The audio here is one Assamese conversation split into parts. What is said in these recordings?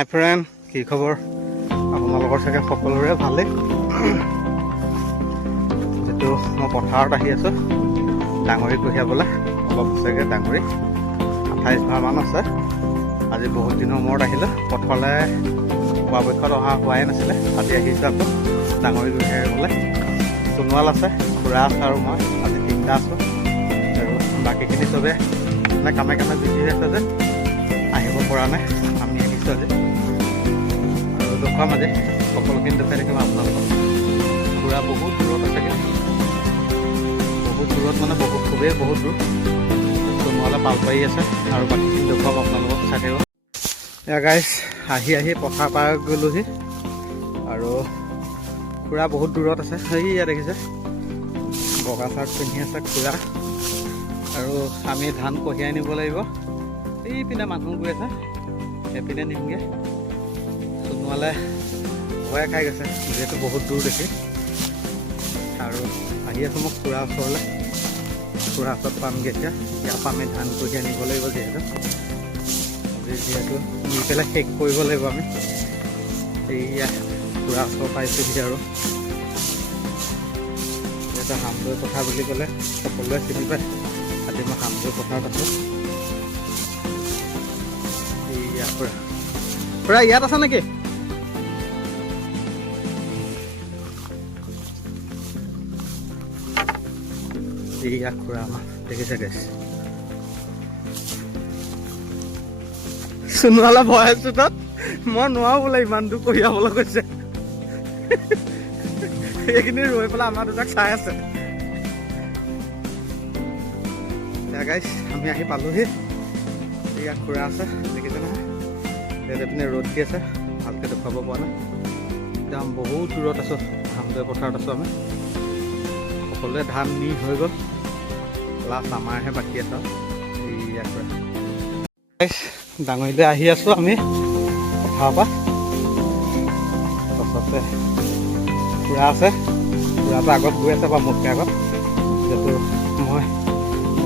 হাই ফ্ৰেণ্ড, কি খবৰ? আপোনালোকৰ চাগে সকলোৰে ভালেই। যিটো মই পথাৰত আহি আছোঁ ডাঙৰি কঢ়িয়াবলৈ, অলপ চাগে ডাঙৰি 28 ভাৰমান আছে। আজি বহুত দিনৰ মূৰত আহিলোঁ। পথাৰলৈ পৰাপক্ষত অহা হোৱাই নাছিলে, আজি আহিছোঁ আকৌ ডাঙৰি কঢ়িয়াবলৈ। সোণোৱাল আছে, খুৰা আছে আৰু মই আজি 3টা আছোঁ। আৰু বাকীখিনি চবে মানে কামে কামে বিজি আছে যে আহিব পৰা নাই। আমি আহিছোঁ আজি আৰু দেখুৱাম আজি সকলোখিনি দেখুৱাই থাকিম আপোনালোকক। খুৰা বহুত দূৰত আছেগৈ, বহুত দূৰত মানে খুবেই বহুত দূৰ। সোণোৱালে পাল পাৰি আছে আৰু বাকীখিনি দেখুৱাম আপোনালোকক, চাই থাকিব। এয়া গাইজ আহি পথাৰ পাৰ গ'লোহি আৰু খুৰা বহুত দূৰত আছে। সেই ইয়াত দেখিছে বগা চাৰ্ট পিন্ধি আছে খুৰা। আৰু আমি ধান কঢ়িয়াই নিব লাগিব। এইপিনে মানুহ গৈ আছে, সেইপিনে নিমগৈ। সোণোৱালে ভয়ে খাই গৈছে যিহেতু বহুত দূৰ দেখি। আৰু আহি আছোঁ মোক খুৰা ওচৰলৈ, খুৰা ওচৰত পামগৈ এতিয়া। ইয়াৰ পৰা আমি ধান কঢ়িয়াই নিব লাগিব যিহেতু নি পেলাই শেষ কৰিব লাগিব আমি। এইয়া খুৰা ওচৰ পাইছোঁহি আৰু যিহেতু হামদৈ পথাৰ বুলি ক'লে সকলোৱে চিনি পায়। আজি মই হামদৈ পথাৰত আছোঁ। এইয়া খুৰা, খুৰা ইয়াত আছা নেকি? এইয়া খুৰা আমাৰ দেখিছে গেছ। সোণোৱালে ভয় আছোঁ তাত, মই নোৱাৰো বোলে ইমান দূৰ কঢ়িয়াবলৈ কৈছে। সেইখিনি ৰৈ পেলাই আমাৰ দুটাক চাই আছে। গাইজ আমি আহি পালোহি। এয়া খুৰা আছে দেখিছে নহয়, এইপিনে ৰ'দ দি আছে, ভালকৈ দেখুৱাব পৰা নাই। একদম বহুত দূৰত আছোঁ, হামদৈ পথাৰত আছোঁ আমি। সকলোৱে ধান নি হৈ গ'ল, লাষ্ট আমাৰহে বাকী আছে। এয়া খুৰা ডাঙৰিলৈ আহি আছোঁ আমি পথাৰৰ পৰা। তাৰপাছতে খুৰা আছে, খুৰাটো আগত গৈ আছে বা মোতকৈ আগত। যিহেতু মই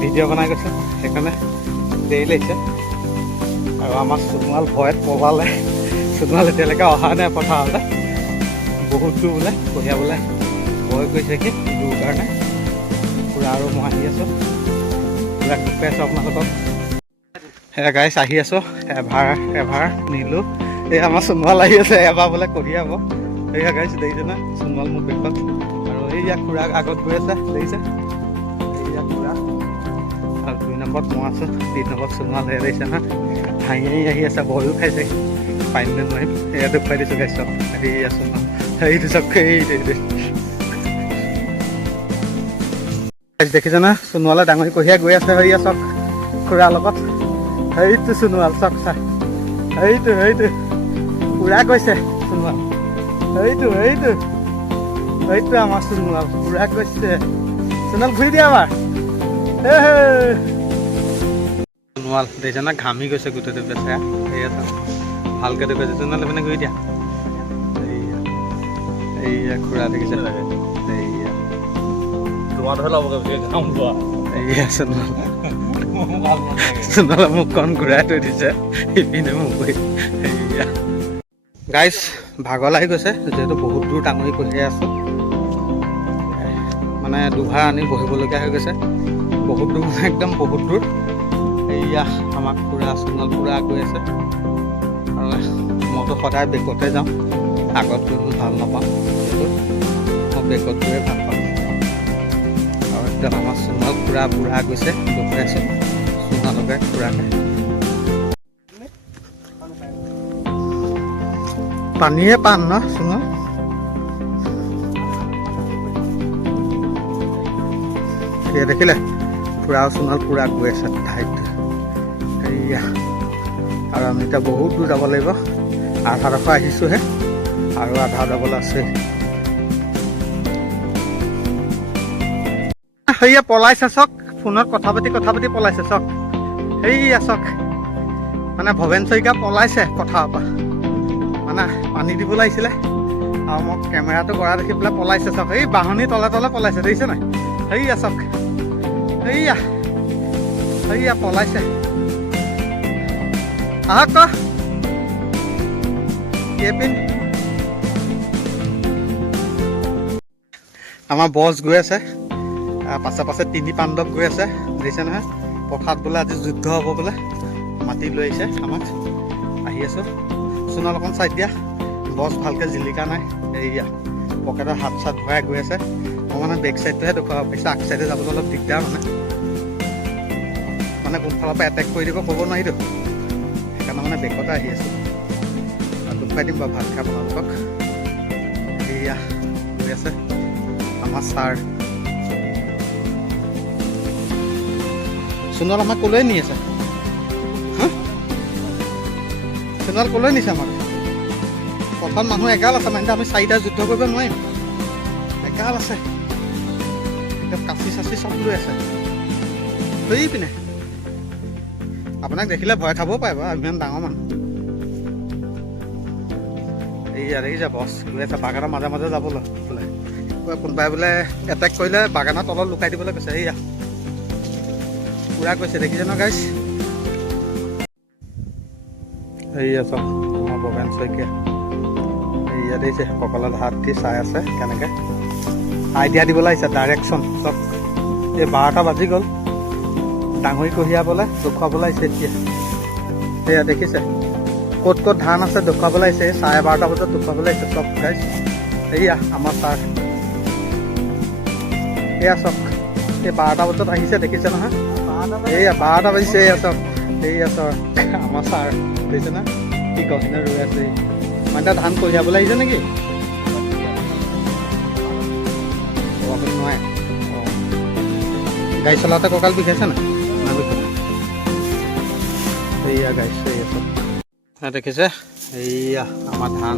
ভিডিঅ' বনাই গৈছোঁ সেইকাৰণে দেৰি লাগিছে। আৰু আমাৰ সোণোৱাল ভয়ত পলালে। সোণোৱাল এতিয়ালৈকে অহা নাই পথাৰলৈ, বহুত দূৰ বোলে কঢ়িয়াবলৈ ভয় কৰিছে কি দূৰ কাৰণে। খুৰা আৰু মই আহি আছোঁ, খুৰা দেখুৱাই আছোঁ আপোনালোকক। সেয়া গাইছ আহি আছোঁ, এভাৰ নিলোঁ। এই আমাৰ সোণোৱাল আহি আছে, এবাৰ বোলে কঢ়িয়াব। সেয়া গাইছ দেখিছে না, সোণোৱাল মোক দেখুৱাওক। আৰু এইয়া খুৰা আগত গৈ আছে দেখিছে, এইয়া খুৰা। আৰু 2 নম্বৰত মই আছোঁ, 3 নম্বৰত সোণোৱাল দেখিছে না, হাঁহি আহি আছে, ভয়ো খাইছে। পাৰিম নে নোৱাৰিম এয়া দেখুৱাই দিছোঁ গাইছ চব। এইয়া সোণোৱাল, সেইটো চব দেখিছে না, সোণোৱালে ডাঙৰি কঢ়িয়াই গৈ আছে। সেয়া চক খুৰাৰ লগত, সেইটো সোণোৱাল চক চা, সেইটো খুৰা কৈছে সোণোৱাল, সেইটো আমাৰ সোণোৱাল খুৰা কৈছে। সোণোৱাল ঘূৰি দিয়া এবাৰ। সোণোৱাল দেখিছে না, ঘামি গৈছে গোটেইটো বেচেৰা। সেয়া চাওক ভালকৈ দেখুৱাইছে। সোণোৱাল মানে ঘূৰি দিয়া। এইয়া খুৰা দেখিছে, এইয়া সোণোৱালে মুখখন ঘূৰাই থৈ দিছে, ইপিনে মোক গাইজ ভাগৰ লাগি গৈছে। যিহেতু বহুত দূৰ ডাঙৰি কঢ়িয়াই আছোঁ, মানে দুভাৰ আনি বহিবলগীয়া হৈ গৈছে। বহুত দূৰ মানে একদম বহুত দূৰ। এইয়া আমাৰ খুৰা সোণোৱাল পুৰা গৈ আছে। আৰু মইতো সদায় বেগতে যাওঁ, আগত গৈ ভাল নাপাওঁ, যিহেতু মই বেগত গৈয়ে ভাল পাওঁ। আৰু একদম আমাৰ সোণোৱাল পুৰা গৈছে, দেখুৱাইছোঁ সোণোৱালকে খুৰাকে। পানীয়ে পান ন সোণোৱাল? সেয়া দেখিলে খুৰা সোণোৱাল পুৰা গৈ আছে ঠাইত। সেয়া আৰু আমি এতিয়া বহুত দূৰ যাব লাগিব। আধাডোখৰ আহিছোঁহে আৰু আধা যাবলৈ আছে। সেয়া পলাইছে চক, ফোনত কথা পাতি পলাইছে চক। সেয়া চক, মানে ভৱেন শইকীয়া পলাইছে পথাৰৰ পৰা, মানে পানী দিবলৈ আহিছিলে আৰু মোক কেমেৰাটো কৰা দেখি পেলাই পলাইছে চক। এই বাঁহনি তলে পলাইছে দেখিছে নাই? সেয়া চক, সেয়া পলাইছে। আহক কেপিন আমাৰ বছ গৈ আছে, পাছে পাছে তিনি পাণ্ডৱ গৈ আছে, দেখিছে নহয়। পথাৰত বোলে আজি যুদ্ধ হ'ব বোলে, মাতি লৈ আহিছে আমাক। আহি আছোঁ, সোণাল অকণ চাইড দিয়া। বছ ভালকৈ জিলিকা নাই, এইয়া পকেটৰ হাত চাত ভৰাই গৈ আছে। মই মানে বেক চাইডটোহে দেখুৱাব পাৰিছোঁ, আগ চাইডে যাবলৈ অলপ দিগদাৰ মানে কোনফালৰ পৰা এটেক কৰি দিব ক'ব নোৱাৰিতো, সেইকাৰণে মানে বেকতে আহি আছোঁ। দেখুৱাই দিম বাৰু ভালকৈ আপোনালোকক। এইয়া গৈ আছে আমাৰ ছাৰ। সোণাল আমাক ক'লৈ নি আছে? হা, সোণাল ক'লৈ নিছে আমাক? পথাৰত মানুহ এগাল আছে, মানে আমি চাৰিটা যুদ্ধ কৰিব নোৱাৰিম, এগাল আছে। একদম কাচি চাচি চব লৈ আছে। ধৰি পিনে আপোনাক দেখিলে ভয় খাবও পাৰে বাৰু, ইমান ডাঙৰ মানুহ। এইয়া দেখিছে বছ গৈ আছে, বাগানৰ মাজে মাজে যাবলৈ বোলে। কোনোবাই বোলে এটেক কৰিলে বাগানৰ তলত লুকাই দিবলৈ কৈছে। এইয়া পুৰা কৈছে, দেখিছে ন গাইছ? এইয়া চব আমাৰ ববেন শইকীয়া। এইয়া দেখিছে কঁকালত হাত দি চাই আছে, কেনেকৈ আইডিয়া দিবলৈ আহিছে, ডাইৰেকশ্যন চব। এই 12টা বাজি গ'ল, ডাঙৰি কঢ়িয়াবলৈ দেখুৱাবলৈ আহিছে এতিয়া। সেয়া দেখিছে ক'ত ক'ত ধান আছে দেখুৱাবলৈ আহিছে, 12:30 বজাত দেখুৱাবলৈ আহিছে চব গাইছ। এইয়া আমাৰ ছাৰ, এয়া চব এই 12টা বজাত আহিছে, দেখিছে নহয়? এইয়া 12টা বাজিছে, এয়া চব। এইয়া চব আমাৰ ছাৰ, দেখিছে না কি গহীনে ৰৈ আছে। মানে ধান কঢ়িয়াবলৈ আহিছে নেকি? নোৱাৰে গাড়ী চলাওঁতে কঁকাল বিষাইছে নাই? এইয়া গাইছ, এইয়া চব দেখিছে। এইয়া আমাৰ ধান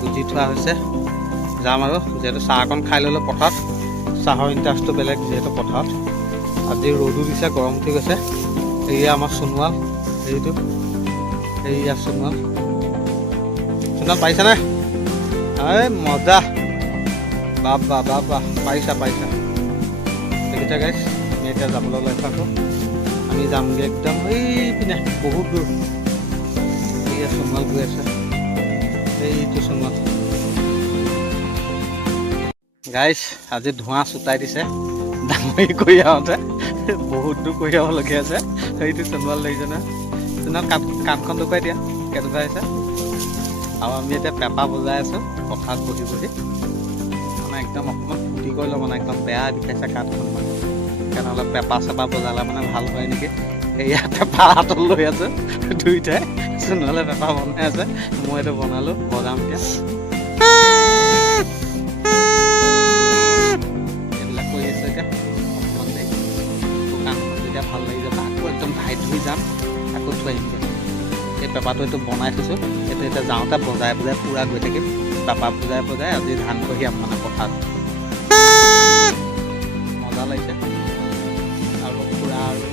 গুজি থোৱা হৈছে, যাম আৰু যিহেতু চাহ অকণ খাই ল'লোঁ পথাৰত। চাহৰ ইণ্টাৰেষ্টটো বেলেগ যিহেতু পথাৰত। আজি ৰ'দো দিছে, গৰম উঠি গৈছে। এইয়া আমাৰ সোণোৱাল, এইটো এইয়া সোণোৱাল। সোণোৱাল পাৰিছানে? এই মজা, বাপ বা বাপ বা, পাৰিছা। দেখিছা গাইছ, আমি এতিয়া যাবলৈ ওলাইছোঁ আকৌ। আমি যামগৈ একদম এই পিনে, বহুত দূৰ। এইয়া সোণোৱাল গৈ আছে, এইটো সোণোৱাল গাইছ। আজি ধোঁৱা চুটাই দিছে, ডাঙৰি কঢ়িয়াওঁতে বহুত দূৰ কঢ়িয়াবলগীয়া আছে। সেইটো সোণোৱাল লাগিছে না? সোণোৱাল কাণখন দেখুৱাই দিয়া কেনেকুৱা হৈছে। আৰু আমি এতিয়া পেঁপা বজাই আছোঁ পথাৰত বহি বহি, মানে একদম অকণমান ফুটি কৰি ল'ব, মানে একদম বেয়া বিষাইছে কাণখন। মানে সেইকাৰণে অলপ পেঁপা চেপা বজালে মানে ভাল হয় নেকি। এয়া পেঁপা হাতত লৈ আছোঁ দুইটাই। সোণোৱালে পেঁপা বনাই আছে, মই এইটো বনালোঁ, বজাম এতিয়া। এইবিলাক কৰি আছোঁ এতিয়া অকণমান দেৰি। কাণখন যেতিয়া ভাল লাগি যাব আকৌ একদম ধাই ধুই যাম, আকৌ থৈ আহিমগৈ। এই পেঁপাটো এইটো বনাই থৈছোঁ, এইটো এতিয়া যাওঁতে বজাই পূৰা গৈ থাকিম। পেঁপা বজাই আজি ধান কঢ়িয়াম মানে পথাৰত। মজা লাগিছে। আৰু খুৰা আৰু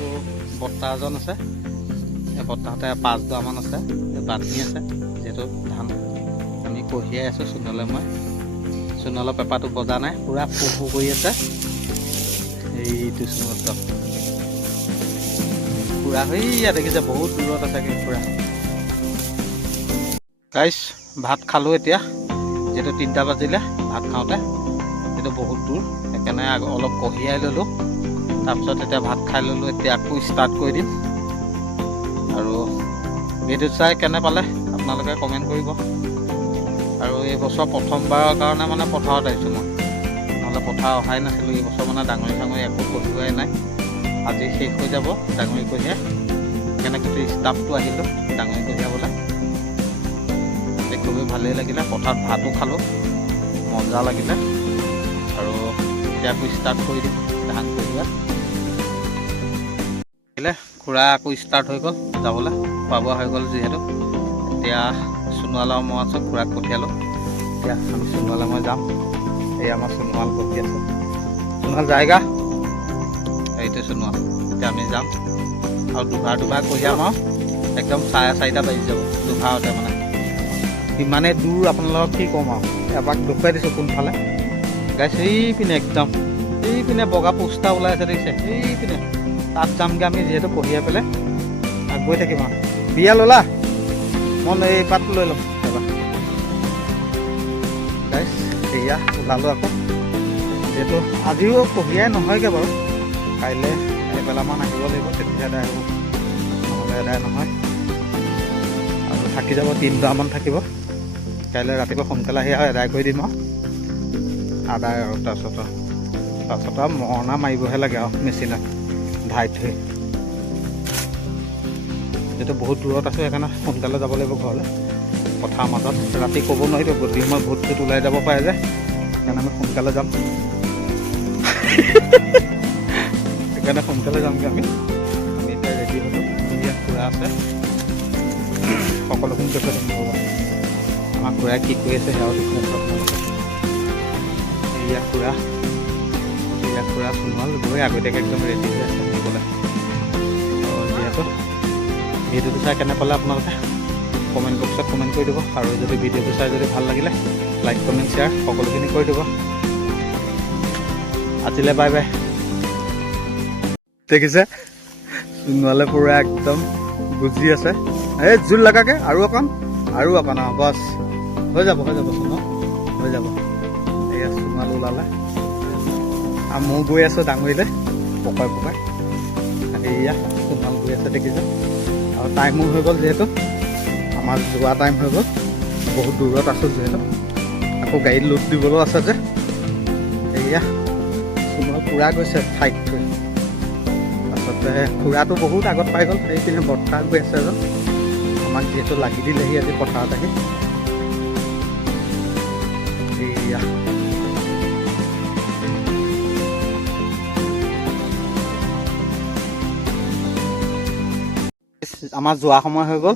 বৰ্তা এজন আছে, এই বৰ্তাহঁতে 5 ডৰামান আছে, বান্ধি আছে। যিহেতু ধান আমি কঢ়িয়াই আছোঁ, সোণোৱালে মই। সোণোৱালৰ পেঁপাটো বজা নাই, পূৰা পহু কৰি আছে। এইটো সোণোৱাল চব খুৰা সেইয়া দেখিছে, বহুত দূৰত আছে খুৰা। গাইছ ভাত খালোঁ এতিয়া, যিহেতু 3টা বাজিলে ভাত খাওঁতে। এইটো বহুত দূৰ, সেইকাৰণে অলপ কঢ়িয়াই ল'লোঁ। তাৰপিছত এতিয়া ভাত খাই ল'লোঁ, এতিয়া আকৌ ষ্টাৰ্ট কৰি দিম। আৰু ভিডিঅ' চাই কেনে পালে আপোনালোকে কমেণ্ট কৰিব। আৰু এইবছৰ প্ৰথমবাৰৰ কাৰণে মানে পথাৰত আহিছোঁ মই, নহ'লে পথাৰ অহাই নাছিলোঁ। এইবছৰ মানে ডাঙৰি চাঙৰি একো কঢ়িওৱাই নাই। আজি শেষ হৈ যাব ডাঙৰি কঢ়িয়াই, সেইকাৰণে গোটেই ষ্টাফটো আহিলোঁ ডাঙৰি কঢ়িয়াবলৈ। খুবেই ভালেই লাগিলে, পথাৰত ভাতো খালোঁ, মজা লাগিলে। আৰু এতিয়া আকৌ ষ্টাৰ্ট কৰি দিম ধান কঢ়িওৱা। খুৰা আকৌ ষ্টাৰ্ট হৈ গ'ল যাবলৈ, খোৱা বোৱা হৈ গ'ল যিহেতু। এতিয়া সোণোৱালৰ মই আছোঁ, খুৰাক পঠিয়ালোঁ। এতিয়া আমি সোণোৱালে মই যাম। এই আমাৰ সোণোৱাল বহি আছে, সোণোৱাল যায়গা। এইটো সোণোৱাল, এতিয়া আমি যাম আৰু দুভাৰ কঢ়িয়াম আৰু একদম 4:30 বাজি যাব দুভাৰতে। মানে ইমানেই দূৰ, আপোনালোকক কি ক'ম আৰু। এপাক দেখুৱাই দিছোঁ কোনফালে গাইছ। এইপিনে একদম এইপিনে বগা পোষ্টা ওলাই আছে, দেখিছে? এইপিনে তাত যামগৈ আমি, যিহেতু কঢ়িয়াই পেলাই গৈ থাকিম আৰু। বিয়া ল'লা? মই এই পাতটো লৈ ল'ম এবাৰ। 27 সেয়া ওলালোঁ আকৌ। যিহেতু আজিও কঢ়িয়াই নহয়গৈ বাৰু, কাইলৈ এবেলামান আহিব লাগিব, তেতিয়াহে এদায় হ'ব, নহ'লে এদায় নহয়। আৰু থাকি যাব 3 থাকিব। কাইলৈ ৰাতিপুৱা সোনকালে আহি আৰু এদায় কৰি দিম আৰু আদায় আৰু তাৰপিছত আৰু মৰণা মাৰিবহে লাগে আৰু মেচিনত ধাই থৈ। যিহেতু বহুত দূৰত আছোঁ সেইকাৰণে সোনকালে যাব লাগিব ঘৰলৈ। পথাৰৰ মাজত ৰাতি ক'ব নোৱাৰিতো, গধূলি সময়ত ভূত চুত ওলাই যাব পাৰে যে, সেইকাৰণে আমি সোনকালে যাম। সেইকাৰণে সোনকালে যামগৈ আমি এতিয়া ৰেডি হ'লোঁ। ইয়াত খুৰা আছে, সকলোখিনি দেখুৱাই দিম ৰ'ব। আমাৰ খুৰাই কি কৰি আছে সেয়াও দেখুৱাই আপোনালোকক। এয়া খুৰা সোণোৱাল গৈ আগতীয়াকৈ একদম ৰেডি হৈ আছে দিবলৈ। যিহেতু ভিডিঅ'টো চাই কেনে পালে আপোনালোকে কমেণ্ট বক্সত কমেণ্ট কৰি দিব, আৰু যদি ভিডিঅ'টো চাই যদি ভাল লাগিলে লাইক কমেণ্ট শ্বেয়াৰ সকলোখিনি কৰি দিব। আজিলৈ বাই বাই। দেখিছে সোণোৱালে পুৰা একদম বুজি আছে। এই জোল লগাকে আৰু অকণ বছ হৈ যাব সোণোৱাল, হৈ যাব। এয়া সোণোৱাল ওলালে আৰু মই গৈ আছোঁ ডাঙৰিলৈ পকাই এয়া সোণোৱাল গৈ আছে দেখিছে। আৰু টাইমো হৈ গ'ল, যিহেতু আমাৰ যোৱা টাইম হৈ গ'ল, বহুত দূৰত আছোঁ যিহেতু, আকৌ গাড়ীত লোড দিবলৈও আছে যে। এয়া সোণোৱাল পুৰা গৈছে ঠাইত থৈ। তাৰপাছতে খুৰাটো বহুত আগত পাই গ'ল, সেইপিনে বৰ্তা গৈ আছে এজন, আমাক যিহেতু লাগি দিলেহি আজি পথাৰত আহি। এয়া আমাৰ যোৱা সময় হৈ গ'ল।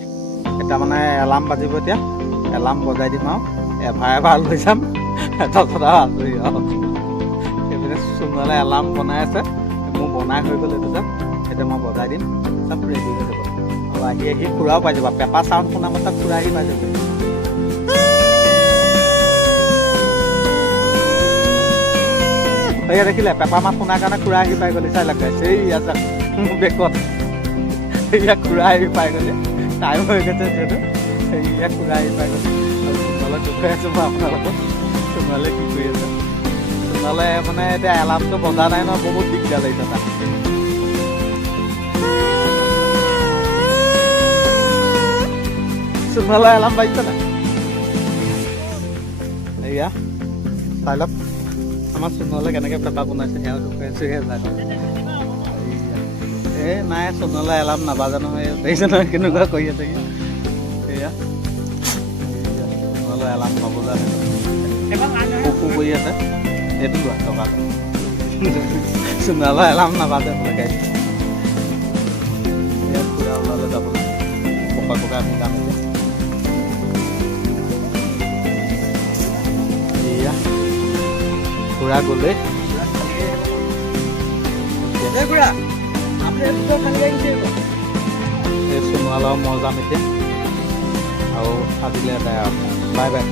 এতিয়া মানে এলাৰ্ম বাজিব, এতিয়া এলাৰ্ম বজাই দিম আৰু এবাৰ লৈ যাম, তাৰপিছত আৰু আজৰি আৰু। সেইপিনে সোণোৱালে এলাৰ্ম বনাই আছে, মোৰ বনাই হৈ গ'ল এইটো যে, এতিয়া মই বজাই দিম, চব ৰেডি হৈ যাব। আৰু আহি খুৰাও পাই যাব, পেপা চাউণ্ড শুনা মতে খুৰা আহি পাই যাব। এয়া দেখিলে পেপা মাত শুনাৰ কাৰণে খুৰা আহি পাই গ'লি, চাই লগাইছে এইয়া যাক মোৰ বেগত। এয়া খুৰা আহি পাই গ'লে, টাইম হৈ গৈছে যিহেতু, এয়া খুৰা আহি পাই গ'লে। আৰু সোণোৱালক দেখুৱাই আছোঁ মই আপোনালোকক, সোণোৱালে কি কৰি আছে। সোণোৱালে মানে এতিয়া এলাৰ্মটো বজা নাই নহয়, বহুত দিগদাৰ লাগিছে তাত। সোণোৱালে এলাৰ্ম বাজিছে নাই? এয়া চাই লওক আমাৰ সোণোৱালে কেনেকৈ পেপা বনাইছে, সেয়াও দেখুৱাই আছোঁ। এই নাই সোণোৱালে এলাৰ্ম নাবাজে নহয়, দেখিছে নহয় কেনেকুৱা কৰি আছে। এয়া সোণোৱালে এলাৰ্ম নবজা কুকু কৰি আছে, সেইটো লোৱা টকা সোণোৱালে এলাৰ্ম নাবাজে বোলে গাড়ী। এয়া খুৰা ওলালে যাবলৈ, পকা আমি যাম এতিয়া। এয়া খুৰা গ'লে সোণোৱাল আৰু মই যাম এতিয়া, আৰু আজিলৈ এটাই আৰু বাই বাই।